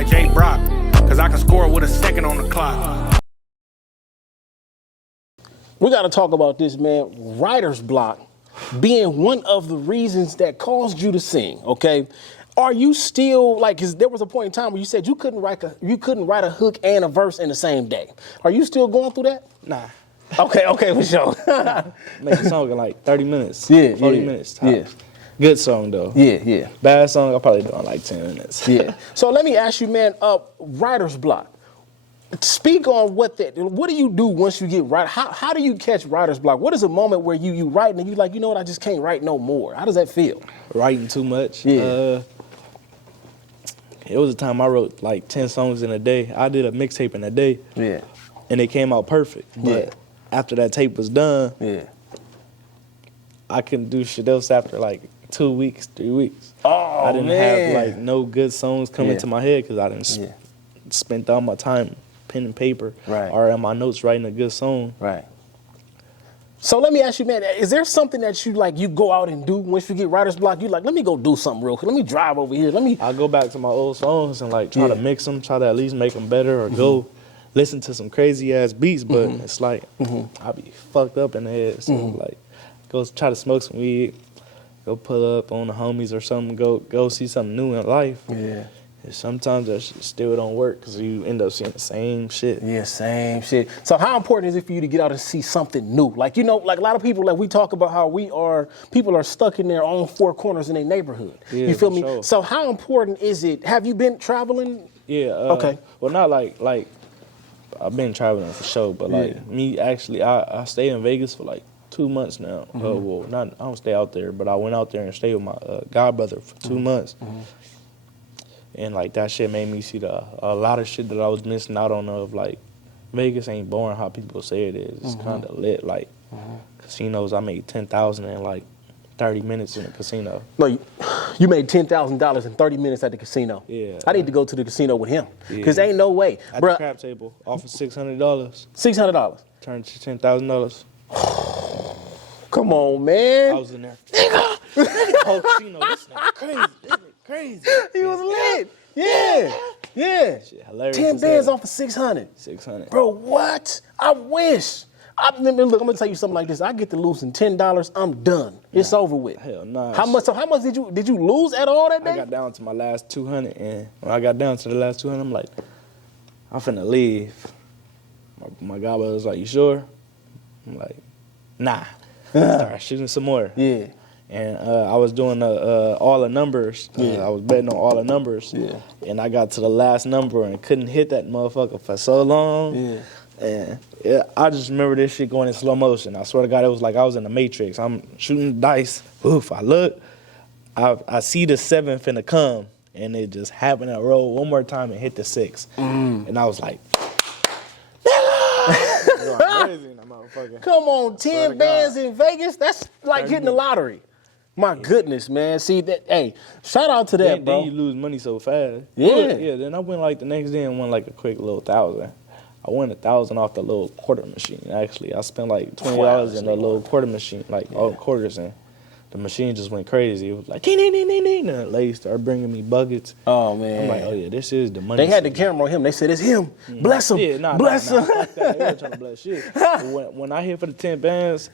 like J.Brock, cause I can score with a second on the clock. We got to talk about this, man. Writer's block being one of the reasons that caused you to sing, okay? Are you still, like, 'cause there was a point in time where you said you couldn't write a hook and a verse in the same day. Are you still going through that? Nah. Okay, for sure. Make a song in like 30 minutes, 40 minutes tops. Yeah. Good song though. Yeah. Bad song, I'll probably do in like 10 minutes. Yeah. So let me ask you, man, writer's block. Speak on what do you do once you get how do you catch writer's block? What is a moment where you write and you like, you know what, I just can't write no more? How does that feel? Writing too much. Yeah. It was a time I wrote like 10 songs in a day. I did a mixtape in a day. Yeah. And it came out perfect. But after that tape was done, I couldn't do shit else after like 2 weeks, 3 weeks. Oh, I didn't have like no good songs coming to my head because I didn't spent all my time pen and paper or in my notes writing a good song. Right. So let me ask you, man, is there something that you go out and do once you get writer's block? You like, let me go do something real quick. Let me drive over here. I go back to my old songs and like try to mix them, try to at least make them better, or go listen to some crazy ass beats. But it's like I be fucked up in the head, so like go try to smoke some weed, go pull up on the homies or something, go see something new in life. Yeah. And sometimes that shit still don't work because you end up seeing the same shit. Yeah, same shit. So how important is it for you to get out and see something new? Like, you know, like a lot of people, like we talk about how people are stuck in their own four corners in their neighborhood. Yeah, you feel me? Sure. So how important is it? Have you been traveling? Yeah. Okay. Well, not like I've been traveling for sure, but like me actually, I stay in Vegas for like 2 months now. Well, I don't stay out there, but I went out there and stayed with my godbrother for 2 months. And like that shit made me see a lot of shit that I was missing out on. Of like, Vegas ain't boring how people say it is. It's kind of lit. Like casinos, I made $10,000 in like 30 minutes in a casino. No, you made $10,000 in 30 minutes at the casino. Yeah. I need to go to the casino with him because ain't no way, at bro. The crap table, offer $600. $600. Turned to $10,000. Come on, man. I was in there. Nigga, whole casino. This nigga crazy. This nigga crazy. He was lit. Yeah. Shit, hilarious. 10 bands off of 600. 600. Bro, what? I wish. Look, I'm gonna tell you something like this. I get to losing $10, I'm done. It's over with. Hell no. How much did you lose at all that day? I got down to my last 200, and when I got down to the last 200, I'm like, I'm finna leave. My godbrother was like, you sure? I'm like, nah. Started shooting some more. Yeah. And I was doing all the numbers. I was betting on all the numbers. Yeah. And I got to the last number and couldn't hit that motherfucker for so long. Yeah. And I just remember this shit going in slow motion. I swear to God, it was like I was in the Matrix. I'm shooting dice. Oof, I look. I see the 7 finna come. And it just happened to roll one more time and hit the 6. And I was like, crazy in that motherfucker. Come on, 10 bands in Vegas? That's like hitting the lottery. My goodness, man. See that? Hey, shout out to that, bro. Then you lose money so fast. Yeah. Yeah. Then I went like the next day and won like a quick little $1,000. I won $1,000 off the little quarter machine. Actually, I spent like $20 in the little quarter machine, like all quarters in. The machine just went crazy. It was like, ding, ding, ding, ding, ding. And the lady started bringing me buckets. Oh, man. I'm like, oh, yeah, this is the money. They had the camera on him. They said, it's him. Bless him. Yeah, bless him. Fuck that. They weren't trying to bless shit. When I hit for the 10 bands,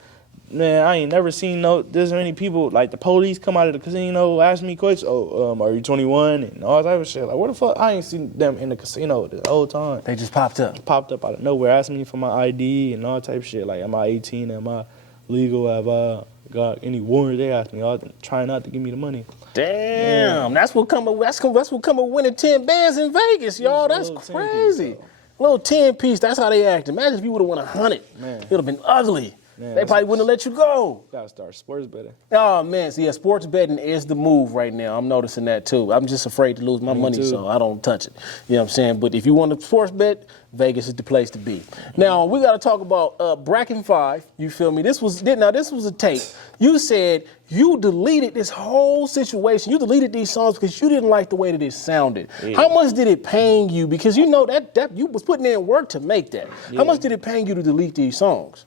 man, I ain't never seen there's many people, like the police come out of the casino, ask me questions. Oh, are you 21? And all type of shit. Like, what the fuck? I ain't seen them in the casino the whole time. They just popped up. Popped up out of nowhere, asking me for my ID and all type of shit. Like, am I 18? Am I legal? Have I got any warrants? They asked me. All trying not to give me the money. Damn, that's what come of winning 10 bands in Vegas, y'all. That's crazy. Little 10 piece. That's how they act. Imagine if you would have won 100. Man, it would have been ugly. Man, they probably wouldn't have let you go. Gotta start sports betting. Oh man, so yeah, sports betting is the move right now. I'm noticing that too. I'm just afraid to lose my money, so I don't touch it. You know what I'm saying? But if you want to sports bet, Vegas is the place to be. Now we got to talk about Bracken 5. You feel me? This was a tape. You said you deleted this whole situation. You deleted these songs because you didn't like the way that it sounded. Yeah. How much did it pain you? Because you know that you was putting in work to make that. Yeah. How much did it pain you to delete these songs?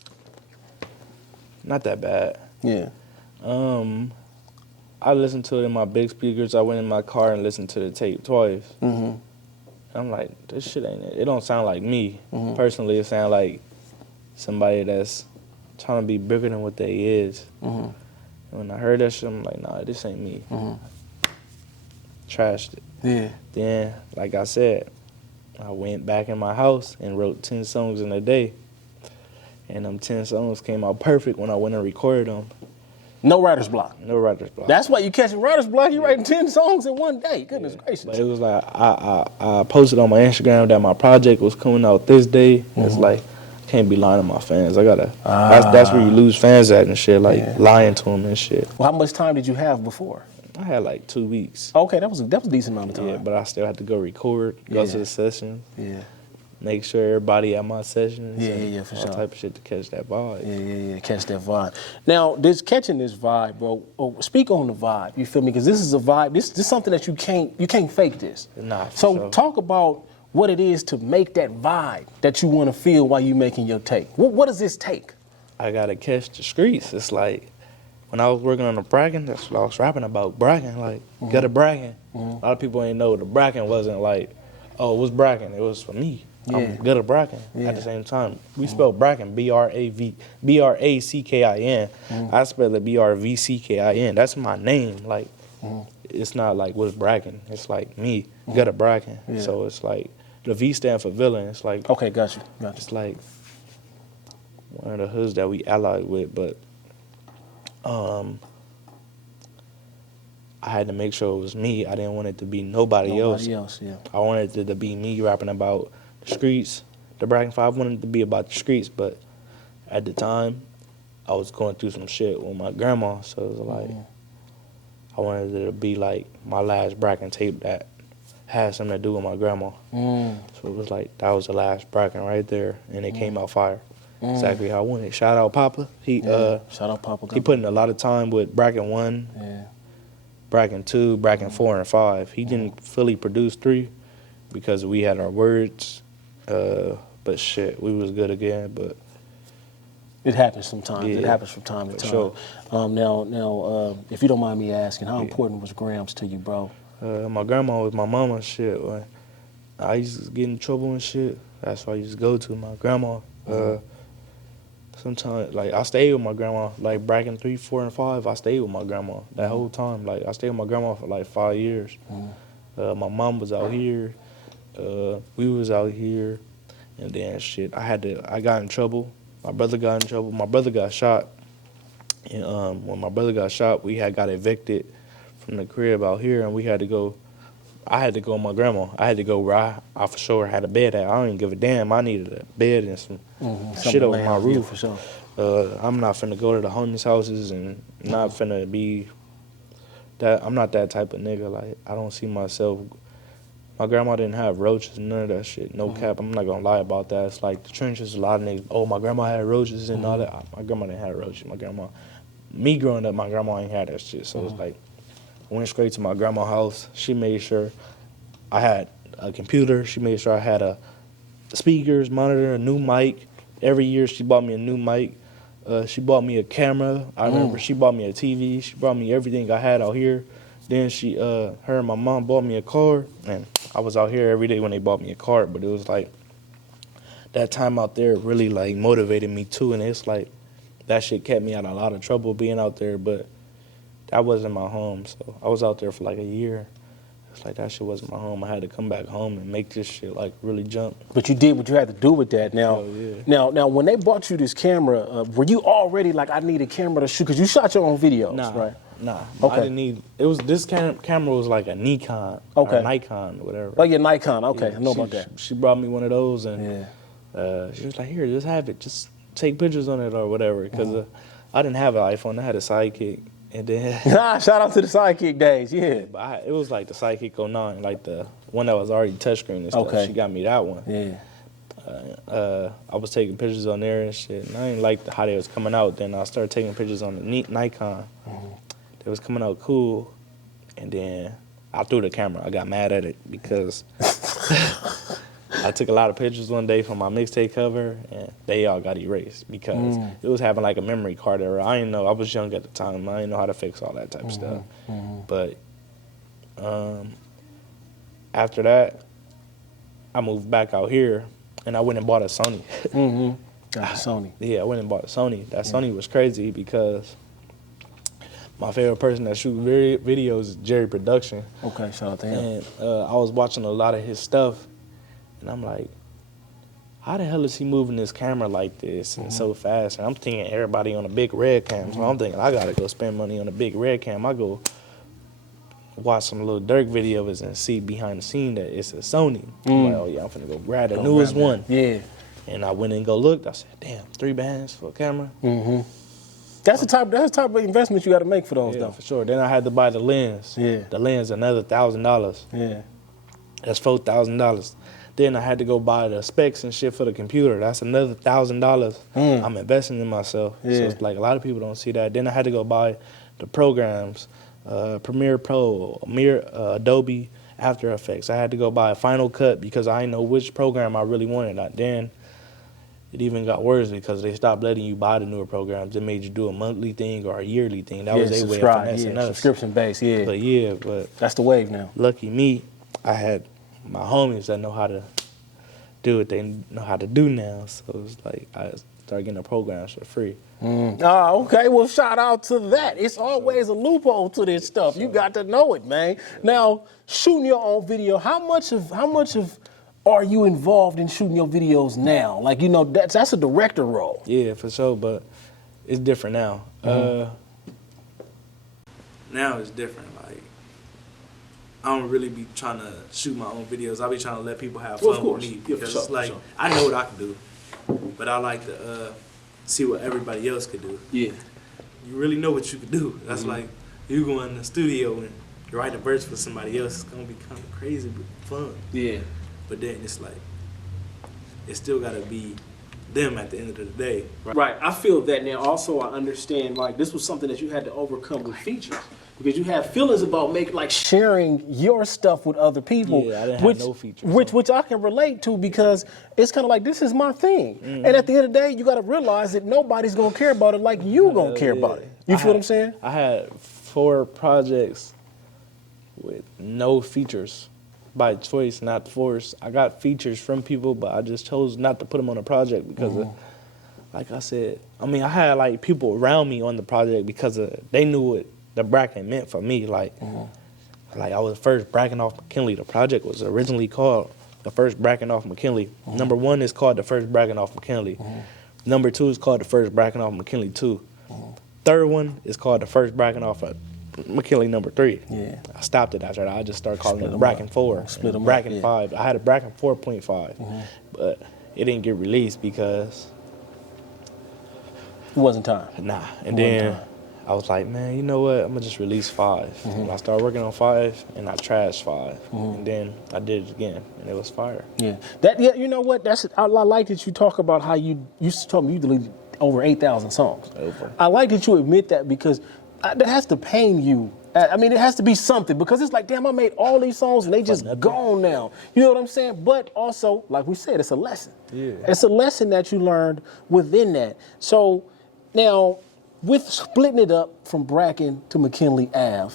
Not that bad. Yeah. I listened to it in my big speakers. I went in my car and listened to the tape twice. I'm like, this shit ain't it. It don't sound like me. Personally, it sound like somebody that's trying to be bigger than what they is. And when I heard that shit, I'm like, nah, this ain't me. Trashed it. Yeah. Then, like I said, I went back in my house and wrote 10 songs in a day. And them 10 songs came out perfect when I went and recorded them. No writer's block. No writer's block. That's why you catching writer's block. You writing 10 songs in one day. Goodness gracious. But it was like, I posted on my Instagram that my project was coming out this day. It's like, I can't be lying to my fans. I gotta, that's where you lose fans at and shit, like lying to them and shit. Well, how much time did you have before? I had like 2 weeks. Okay, that was a decent amount of time. Yeah, but I still had to go record, go to the session. Yeah. Make sure everybody at my sessions. Yeah, for all sure. type of shit to catch that vibe. Yeah, catch that vibe. Now, catching this vibe, bro. Speak on the vibe. You feel me? Because this is a vibe. This is something that you can't fake this. Nah. So sure. talk about what it is to make that vibe that you want to feel while you making your take. What does this take? I gotta catch the streets. It's like when I was working on the bragging, that's what I was rapping about. Bragging, like Gudda Brvckin. A lot of people ain't know the bragging wasn't like, oh, it was bragging. It was for me. I'm Gudda Brvckin. At the same time, we spell Brvckin B-R-A-C-K-I-N. I spell it B-R-V-C-K-I-N. That's my name. Like, it's not like what's bragging. It's like me, Gudda Brvckin. Yeah. So it's like the V stand for villain. It's like Okay, got you. it's like one of the hoods that we allied with, but I had to make sure it was me. I didn't want it to be nobody else. Yeah. I wanted it to be me rapping about the streets. The Bragging 5 wanted it to be about the streets, but at the time, I was going through some shit with my grandma, so it was like, I wanted it to be like my last Brvckin tape that had something to do with my grandma. So it was like, that was the last Brvckin right there, and it came out fire. Exactly how I wanted. Shout out Papa. Shout out Papa. He put in a lot of time with Brvckin 1, Brvckin 2, Brvckin 4, and 5. He didn't fully produce 3 because we had our words, but shit, we was good again, but it happens sometimes. Yeah, it happens from time to time. sure. Now, if you don't mind me asking, how important was Grams to you, bro? My grandma was my mama shit. When I used to get in trouble and shit, that's why I used to go to my grandma. Sometimes, like, I stayed with my grandma, like, Brvckin 3, 4, and 5, I stayed with my grandma that whole time. Like, I stayed with my grandma for, like, 5 years. My mom was out here. We was out here. And then, shit, I got in trouble. My brother got in trouble. My brother got shot. And when my brother got shot, we had got evicted from the crib out here, and I had to go with my grandma. I had to go where I for sure had a bed at. I don't even give a damn. I needed a bed and some shit over my roof. For sure. I'm not finna go to the homeless houses and not finna be that. I'm not that type of nigga. Like, I don't see myself. My grandma didn't have roaches, none of that shit. No cap. I'm not gonna lie about that. It's like the trenches. A lot of niggas. Oh, my grandma had roaches and all that. My grandma didn't have roaches. Me growing up, my grandma ain't had that shit. So it's like, I went straight to my grandma's house. She made sure I had a computer. She made sure I had a speakers, monitor, a new mic. Every year she bought me a new mic. She bought me a camera. I remember she bought me a TV. She brought me everything I had out here. Then her and my mom bought me a car. And I was out here every day when they bought me a car. But it was like, that time out there really like motivated me too. And it's like, that shit kept me out of a lot of trouble being out there. But that wasn't my home. So I was out there for like a year. It's like, that shit wasn't my home. I had to come back home and make this shit like really jump. But you did what you had to do with that. Now, now, when they bought you this camera, were you already like, I need a camera to shoot? Because you shot your own videos, right? Nah. Okay. I didn't need. It was this camera was like a Nikon. Okay. Or Nikon or whatever. Oh, yeah, Nikon. Okay, Yeah, I know about that. She brought me one of those, and she was like, "Here, just have it. Just take pictures on it or whatever." Because I didn't have an iPhone. I had a Sidekick, and then Shout out to the Sidekick days, yeah. but it was like the Sidekick 09, like the one that was already touchscreen and stuff. Okay. She got me that one. Yeah. I was taking pictures on there and shit, and I didn't like how they was coming out. Then I started taking pictures on the Nikon. They was coming out cool, and then I threw the camera. I got mad at it because I took a lot of pictures one day for my mixtape cover, and they all got erased because it was having like a memory card error. I didn't know. I was young at the time. I didn't know how to fix all that type of stuff. But after that, I moved back out here, and I went and bought a Sony. Got a Sony. Yeah, I went and bought a Sony. That Sony was crazy because my favorite person that shoots videos is Jerry Production. Okay, shout out to him. And I was watching a lot of his stuff, and I'm like, how the hell is he moving this camera like this and so fast? And I'm thinking everybody on a big red cam. So I'm thinking I gotta go spend money on a big red cam. I go watch some little Dirk videos and see behind the scene that it's a Sony. I'm like, oh yeah, I'm finna go grab the newest one. Yeah. And I went and go look. I said, damn, 3 bands for a camera. That's the type of investment you got to make for those, Yeah, though. for sure. Then I had to buy the lens. Yeah. The lens, another $1,000. Yeah. That's $4,000. Then I had to go buy the specs and shit for the computer. That's another $1,000. I'm investing in myself. Yeah. So it's like a lot of people don't see that. Then I had to go buy the programs, Premiere Pro, Adobe After Effects. I had to go buy Final Cut because I didn't know which program I really wanted. Then it even got worse because they stopped letting you buy the newer programs. It made you do a monthly thing or a yearly thing. That was their way of finessing us. Subscription based, yeah. But That's the wave now. lucky me, I had my homies that know how to do what they know how to do now. So it's like I started getting the programs for free. Oh, okay. Well, shout out to that. It's always a loophole to this stuff. You got to know it, man. Now, shooting your own video, how much of are you involved in shooting your videos now? Like, you know, that's a director role. Yeah, for sure, but it's different now. Now it's different. Like, I don't really be trying to shoot my own videos. I be trying to let people have fun with me because it's like I know what I can do, but I like to see what everybody else could do. Yeah. You really know what you could do. That's like you go in the studio and you write a verse for somebody else. It's gonna be kind of crazy but fun. Yeah. But then it's like it still gotta be them at the end of the day. Right. I feel that now. Also, I understand, like, this was something that you had to overcome with features. Because you have feelings about sharing your stuff with other people. Yeah, I didn't have no features. Which I can relate to because it's kind of like, this is my thing. And at the end of the day, you got to realize that nobody's going to care about it like you going to care about it. You feel what I'm saying? I had 4 projects with no features by choice, not force. I got features from people, but I just chose not to put them on a project because of, like I said, I mean, I had like people around me on the project because they knew what the bracket meant for me. Like I was first bracking off McKinley. The project was originally called the first bracking off McKinley. Number 1 is called the first bracking off McKinley. Number 2 is called the first bracking off McKinley 2. Third one is called the first bracking off McKinley number 3. Yeah. I stopped it after that. I just started calling it Bracken 4. Split them Bracken up, 5. I had a Bracken 4.5, but it didn't get released because it wasn't time. Nah. And then I was like, man, you know what? I'm gonna just release 5. And I started working on 5, and I trashed 5. And then I did it again, and it was fire. Yeah. You know what? I like that you talk about how you used to tell me you deleted over 8,000 songs. I like that you admit that because that has to pain you. I mean, it has to be something because it's like, damn, I made all these songs and they just gone now. You know what I'm saying? But also, like we said, it's a lesson. Yeah. It's a lesson that you learned within that. So now, with splitting it up from Bracken to McKinley Ave,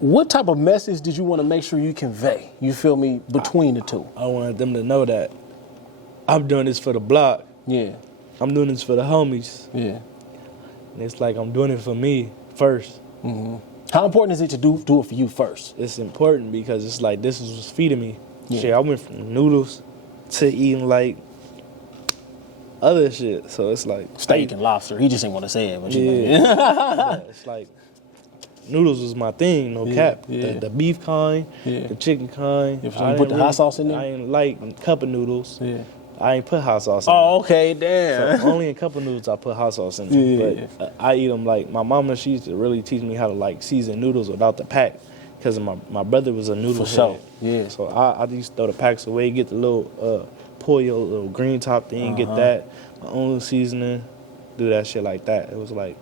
what type of message did you want to make sure you convey, you feel me, between the two? I wanted them to know that I'm doing this for the block. Yeah. I'm doing this for the homies. Yeah. And it's like I'm doing it for me first. How important is it to do it for you first? It's important because it's like this is what's feeding me. Yeah. Shit, I went from noodles to eating like other shit. So it's like Steak and lobster. He just didn't want to say it. But yeah. It's like noodles was my thing, no cap. Yeah. The beef kind, the chicken kind. You put the hot sauce in there? I ain't like cup of noodles. Yeah. I ain't put hot sauce in Oh, okay, damn. So only in cup of noodles I put hot sauce in them. But I eat them like, my mama, she used to really teach me how to like season noodles without the pack. Because my brother was a noodle head. Sure. Yeah. So I used to throw the packs away, get the little, pull your little green top thing, get that, my own seasoning, do that shit like that. It was like,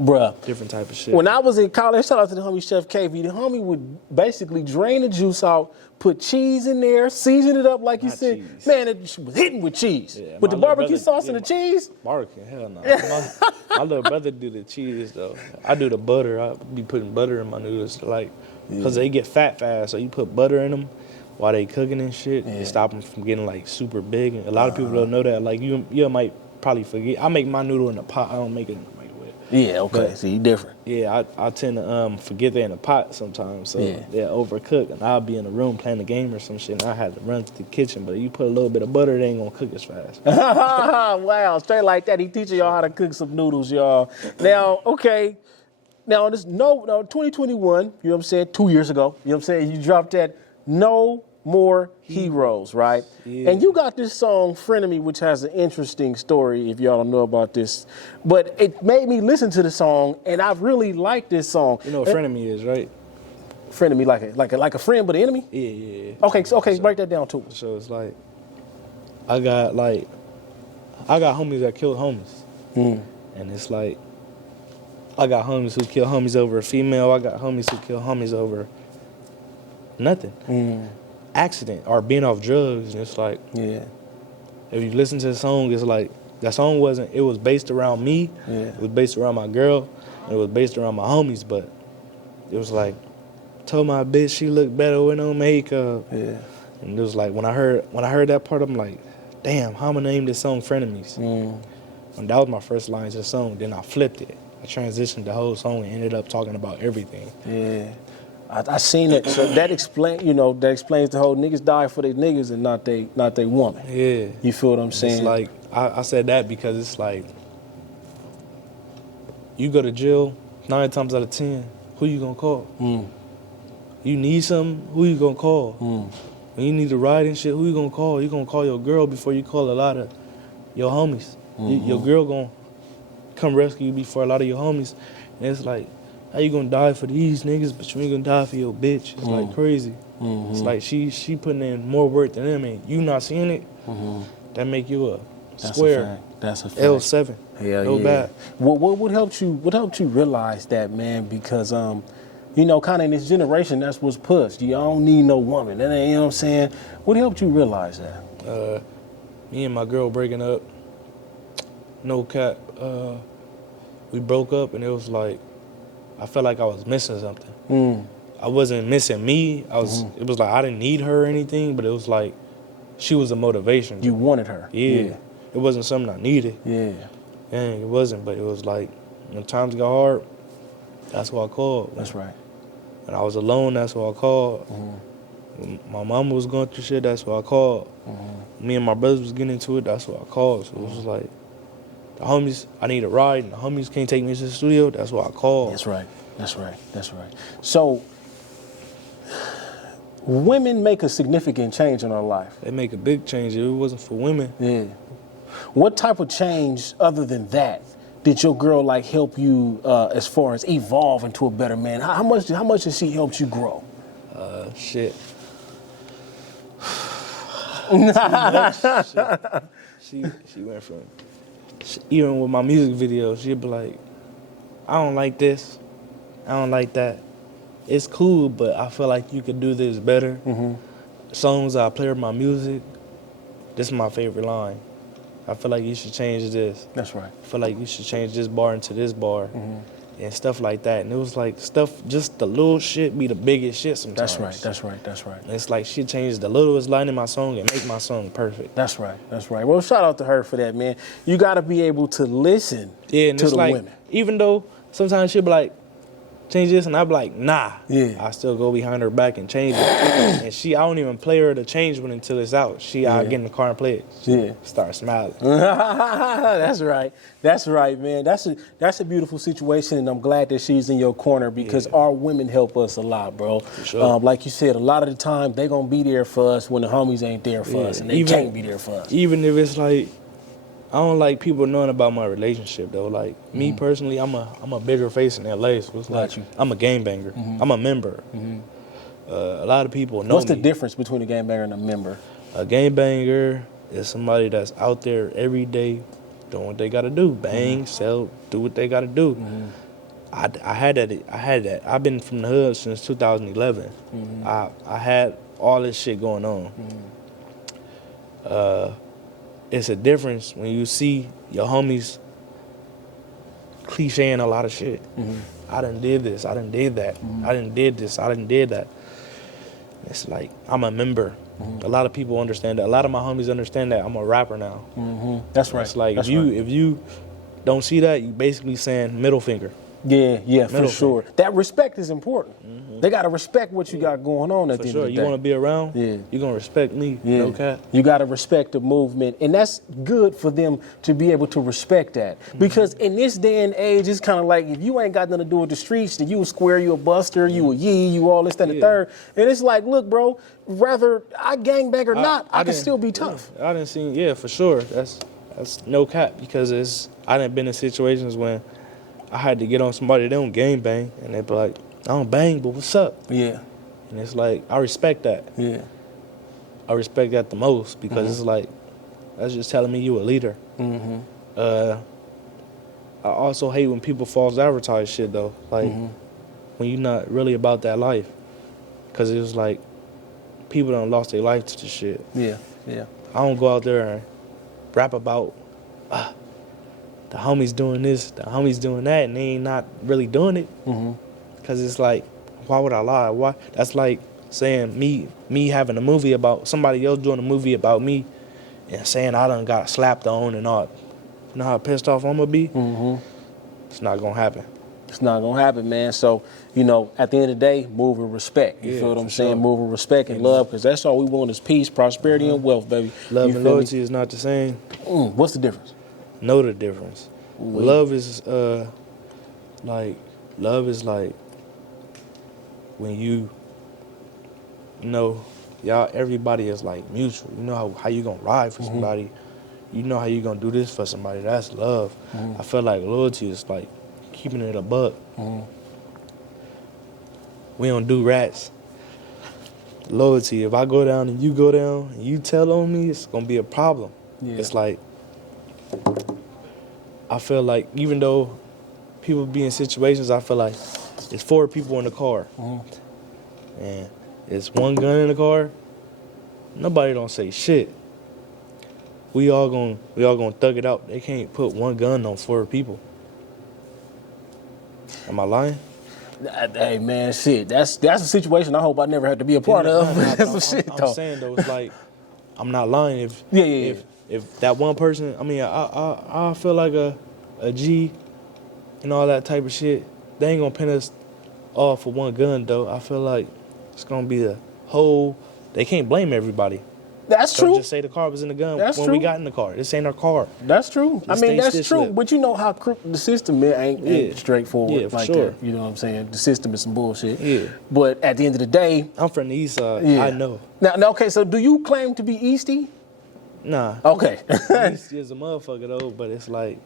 bruh, different type of shit. When I was in college, shout out to the homie Chef KV, the homie would basically drain the juice out, put cheese in there, season it up like you said. Cheese. Man, it was hitting with cheese. Yeah, with the my little barbecue brother- sauce yeah, and the cheese. Barbecue, hell no. My little brother do the cheese though. I do the butter. I be putting butter in my noodles, like, because they get fat fast. So you put butter in them. while they cooking and shit. It stop them from getting like super big. And a lot of people don't know that. Like you might probably forget. I make my noodle in a pot. I don't make it in the microwave. Yeah, okay. See, you different. Yeah, I tend to forget they're in a pot sometimes. So they're overcooked, and I'll be in the room playing the game or some shit, and I had to run to the kitchen. But you put a little bit of butter, they ain't gonna cook as fast. Wow, straight like that. He teaching y'all how to cook some noodles, y'all. Now, okay. Now, 2021, you know what I'm saying, 2 years ago, you know what I'm saying, you dropped that No More Heroes, right? Yeah. And you got this song, Frenemy, which has an interesting story, if y'all don't know about this. But it made me listen to the song, and I really like this song. You know what Frenemy is, right? Frenemy, like a friend but an enemy? Yeah. Okay, so break that down, too. So it's like, I got homies that killed homies. And it's like, I got homies who kill homies over a female. I got homies who kill homies over nothing. Accident or being off drugs. And it's like, if you listen to the song, it's like, that song it was based around me. It was based around my girl. And it was based around my homies. But it was like, told my bitch she looked better with no makeup. And it was like, when I heard that part, I'm like, damn, how am I name this song Frenemies? And that was my first line to the song. Then I flipped it. I transitioned the whole song and ended up talking about everything. Yeah, I seen it. So that explains the whole niggas die for their niggas and not they woman. Yeah, you feel what I'm saying? It's like I said that because it's like you go to jail 9 times out of 10. Who you gonna call? You need something. Who you gonna call? When you need to ride and shit, who you gonna call? You gonna call your girl before you call a lot of your homies. Your girl gonna come rescue you before a lot of your homies. And it's like, how you gonna die for these niggas, but you ain't gonna die for your bitch? It's like crazy. It's like she putting in more work than them, and you not seeing it. That make you a square. That's a fact. L7. Hell no bad. What helped you realize that, man? Because kind of in this generation, that's what's pushed. You don't need no woman. That ain't, you know what I'm saying? What helped you realize that? Me and my girl breaking up. No cap. We broke up, and it was like, I felt like I was missing something. I wasn't missing me. It was like I didn't need her or anything, but it was like she was a motivation. You wanted her. Yeah. It wasn't something I needed. Yeah. And it wasn't, but it was like when times got hard, that's what I called. That's right. When I was alone, that's what I called. When my mama was going through shit, that's what I called. Me and my brothers was getting into it, that's what I called. So it was like, the homies, I need a ride, and the homies can't take me to the studio, that's what I called. That's right. So, women make a significant change in our life. They make a big change. If it wasn't for women. Yeah. What type of change, other than that, did your girl help you as far as evolve into a better man? How much has she helped you grow? Shit. She went from, even with my music videos, she'd be like, I don't like this, I don't like that. It's cool, but I feel like you could do this better. Songs I play with my music, this is my favorite line. I feel like you should change this. That's right. I feel like you should change this bar into this bar. And stuff like that. And it was like just the little shit be the biggest shit sometimes. That's right. And it's like she changed the littlest line in my song and make my song perfect. That's right. Well, shout out to her for that, man. You got to be able to listen and to it's the like, women. Even though sometimes she'll be like, change this, and I'd be like, nah. Yeah. I still go behind her back and change it. And I don't even play her to change one until it's out. I get in the car and play it. Start smiling. That's right, man. That's a beautiful situation, and I'm glad that she's in your corner because our women help us a lot, bro. For sure. Like you said, a lot of the time they gonna be there for us when the homies ain't there for us, and they can't be there for us. Even if it's like, I don't like people knowing about my relationship though. Like me personally, I'm a bigger face in LA. So it's like I'm a gangbanger. I'm a member. A lot of people know. What's the difference between a gangbanger and a member? A gangbanger is somebody that's out there every day doing what they gotta do. Bang, sell, do what they gotta do. I had that. I've been from the hood since 2011. I had all this shit going on. It's a difference when you see your homies clicheing a lot of shit. I done did this, I done did that, I done did this, I done did that. It's like I'm a member. A lot of people understand that. A lot of my homies understand that I'm a rapper now. That's right. It's like That's if you don't see that, you basically saying middle finger. Yeah, for Middle sure. That respect is important. They got to respect what you got going on at For the end sure. of the You day. want to be around? Yeah. You're going to respect me. Yeah. No cap. You got to respect the movement. And that's good for them to be able to respect that. Because in this day and age, it's kind of like if you ain't got nothing to do with the streets, then you a square, you a buster, you a yee, you all this, that, and the third. And it's like, look, bro, whether I gangbang or not, I can still be tough. I didn't see, for sure. That's no cap because I done been in situations when I had to get on somebody that don't gang bang, and they be like, I don't bang, but what's up? Yeah. And it's like, I respect that. Yeah. I respect that the most because it's like, that's just telling me you a leader. I also hate when people false advertise shit though. Like, when you're not really about that life. Because it was like, people done lost their life to this shit. Yeah. I don't go out there and rap about, the homies doing this, the homies doing that, and they ain't not really doing it. Because it's like, why would I lie? Why? That's like saying me having a movie about somebody else doing a movie about me and saying I done got slapped on and all. You know how pissed off I'm going to be? It's not going to happen. It's not going to happen, man. So, you know, at the end of the day, move with respect. You feel what I'm saying? Sure. Move with respect and love, because that's all we want is peace, prosperity, and wealth, baby. Love You and feel me? loyalty is not the same. What's the difference? Know the difference. Love is like when you know, y'all, everybody is like mutual. You know how you gonna ride for somebody. You know how you gonna do this for somebody. That's love. I feel like loyalty is like keeping it a buck. We don't do rats. Loyalty, if I go down and you go down and you tell on me, it's gonna be a problem. It's like, I feel like even though people be in situations, I feel like it's 4 people in the car. And it's 1 gun in the car. Nobody don't say shit. We all gonna thug it out. They can't put 1 gun on 4 people. Am I lying? Hey, man, shit. That's a situation I hope I never had to be a part of. That's some shit, though. I'm saying though, it's like, I'm not lying. If that one person, I mean, I feel like a G and all that type of shit, they ain't gonna pin us off for 1 gun though. I feel like it's gonna be a whole. They can't blame everybody. That's So true. just say the car was in the gun That's when true. we got in the car. This ain't our car. That's true. I Just mean, stay that's stitch true. lip. But you know how crooked the system ain't straightforward Yeah, for like sure. that. You know what I'm saying? The system is some bullshit. Yeah. But at the end of the day, I'm from the east side. yeah. I know. Now, okay, so do you claim to be Eastie? Nah. Okay. East is a motherfucker though, but it's like,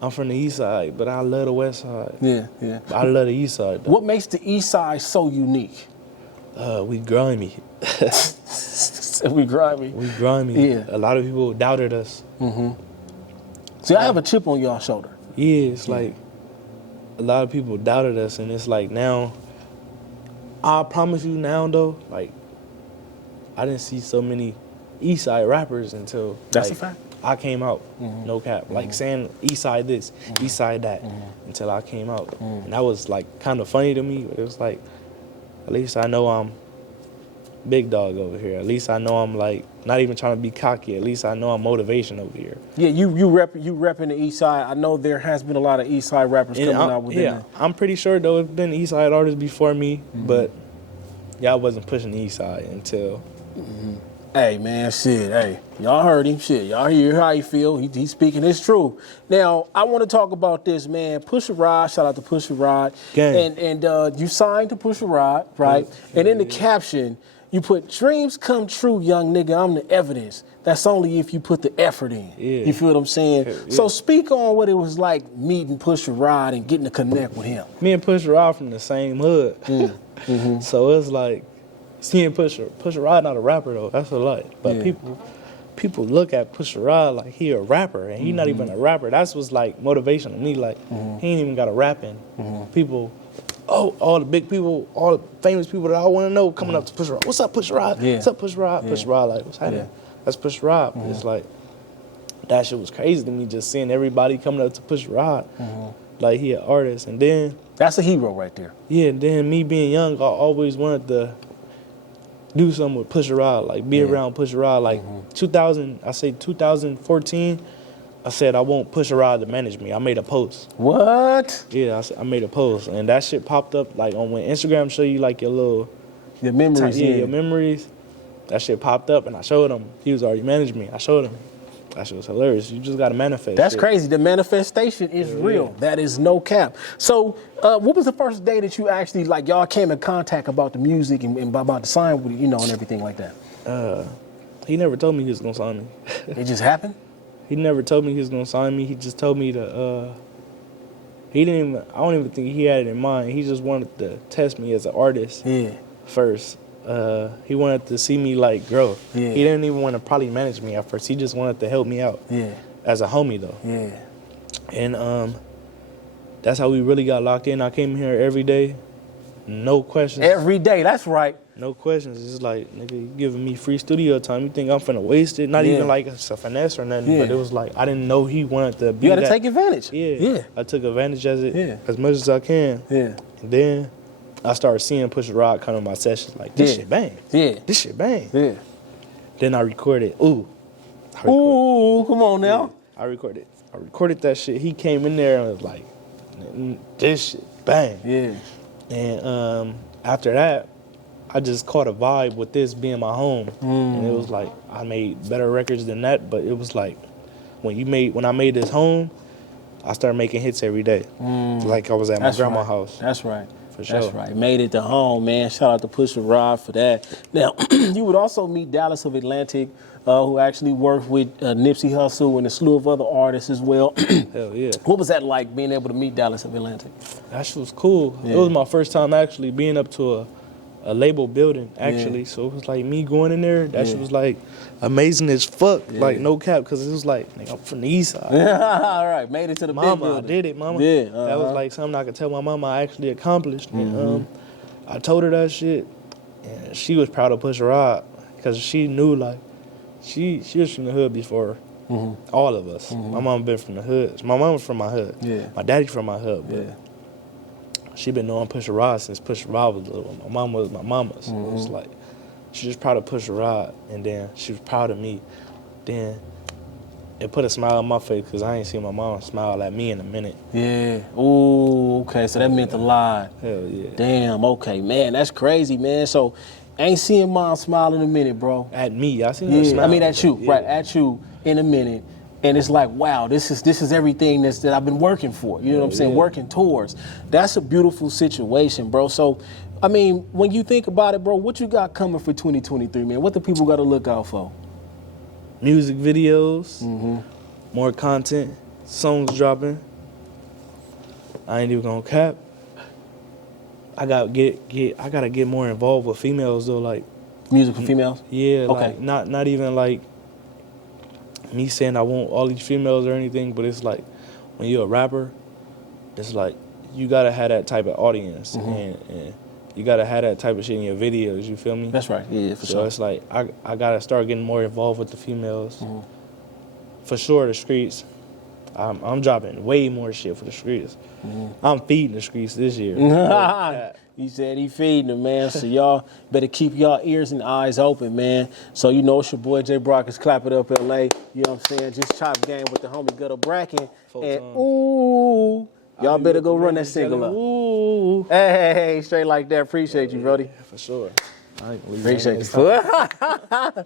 I'm from the east side, but I love the west side. Yeah. I love the east side though. What makes the East Side so unique? We grimy. We grimy. We grimy. Yeah. A lot of people doubted us. See, I have a chip on y'all shoulder. Yeah, it's like a lot of people doubted us, and it's like now, I promise you now though, like, I didn't see so many east side rappers until That's like, a fact. I came out. No cap. Like saying east side this, east side that, until I came out. And that was like kind of funny to me, but it was like, at least I know I'm big dog over here. At least I know I'm like not even trying to be cocky. At least I know I'm motivation over here. Yeah, you repping the East Side. I know there has been a lot of East Side rappers coming out with yeah, I'm pretty sure though it's been East Side artists before me, but y'all wasn't pushing the East Side until. Hey, man, shit, hey. Y'all heard him, shit. Y'all hear how he feel. He's speaking his truth. Now, I want to talk about this, man. Pusha Rod, shout out to Pusha Rod. Gang. And you signed to Pusha Rod, right? And in the caption, you put, dreams come true, young nigga, I'm the evidence. That's only if you put the effort in. Yeah. You feel what I'm saying? Yeah. So speak on what it was like meeting Pusha Rod and getting to connect with him. Me and Pusha Rod from the same hood. So it's like, seeing Pusha Rod not a rapper though, that's a lot. But people look at Pusha Rod like he a rapper, and he not even a rapper. That's what's like motivation to me. Like he ain't even got a rapping. People, all the big people, all the famous people that I want to know coming up to Pusha Rod. What's up, Pusha Rod? Yeah. What's up, Pusha Rod? Pusha Rod, like what's happening? That's Pusha Rod. It's like that shit was crazy to me, just seeing everybody coming up to Pusha Rod, like he an artist, and then That's a hero right there. yeah, and then me being young, I always wanted to do something with Pusha Rod, like be around Pusha Rod. Like 2014, I said I want Pusha Rod to manage me. I made a post. What? Yeah, I made a post, and that shit popped up like on when Instagram show you like your memories. your memories. That shit popped up, and I showed him. He was already managing me. I showed him. That shit was hilarious. You just gotta manifest. That's shit. crazy. The manifestation is real. That is no cap. So, what was the first day that you actually like y'all came in contact about the music and about the sign with and everything like that? He never told me he was gonna sign me. It just happened. He never told me he was gonna sign me. He just told me to. He didn't even. I don't even think he had it in mind. He just wanted to test me as an artist. Yeah. First, he wanted to see me like grow. Yeah. He didn't even want to probably manage me at first. He just wanted to help me out. Yeah. As a homie though. Yeah. And that's how we really got locked in. I came here every day, no questions. Every day. That's right. No questions. It's just like, nigga, you giving me free studio time. You think I'm finna waste it? Not even like it's a finesse or nothing, but it was like, I didn't know he wanted to be You got to take advantage. Yeah. I took advantage of it as much as I can. Yeah. And then I started seeing Pusha Rod come to my sessions like, this shit bang. Yeah. This shit bang. Yeah. Then I recorded, Ooh, come on now. I recorded that shit. He came in there and was like, this shit bang. Yeah. And after that, I just caught a vibe with this being my home. And it was like, I made better records than that, but it was like, when I made this home, I started making hits every day. Like I was at my grandma's house. That's right. For sure. That's right. Made it to home, man. Shout out to Pusha Rod for that. Now, you would also meet Dallas of Atlantic, who actually worked with Nipsey Hussle and a slew of other artists as well. Hell yeah. What was that like, being able to meet Dallas of Atlantic? That shit was cool. Yeah. It was my first time actually being up to a label building, actually. So it was like me going in there, that shit was like amazing as fuck. Like no cap, because it was like, nigga, I'm from the east side. All right, made it to the big Mama, I building. did it, mama. Yeah, That was like something I could tell my mama I actually accomplished. And I told her that shit, and she was proud of Pusha Rod, because she knew, like, she was from the hood before all of us. My mama been from the hood. My mama was from my hood. Yeah. My daddy from my hood. But she been knowing Pusha Rod since Pusha Rod was little. My mama was my mama. So it was like, she was proud of Pusha Rod, and then she was proud of me. Then it put a smile on my face, because I ain't seen my mama smile at me in a minute. Yeah. Ooh, okay, so that meant a lot. Hell yeah. Damn, okay, man, that's crazy, man. So, ain't seeing mom smile in a minute, bro. At me, I seen her smile. I mean, at you, right, at you in a minute. And it's like, wow, this is everything that I've been working for. You know what I'm saying? Working towards. That's a beautiful situation, bro. So, I mean, when you think about it, bro, what you got coming for 2023, man? What the people got to look out for? Music videos, more content, songs dropping. I ain't even gonna cap. I gotta get more involved with females though, like Music for females? yeah, Okay. like not even like me saying I want all these females or anything, but it's like when you're a rapper, it's like you gotta have that type of audience and you gotta have that type of shit in your videos. You feel me? That's right. Yeah, for So sure. it's like I gotta start getting more involved with the females. For sure, the streets. I'm dropping way more shit for the streets. I'm feeding the streets this year. He said he feeding them, man. So y'all better keep y'all ears and eyes open, man. So you know it's your boy J.Brock. It's Clap It Up LA. You know what I'm saying? Just chop game with the homie Gudda Brvckin. And ooh, y'all better go run that single up. Ooh. Hey, straight like that. Appreciate you, Brody. For sure. I ain't Appreciate you.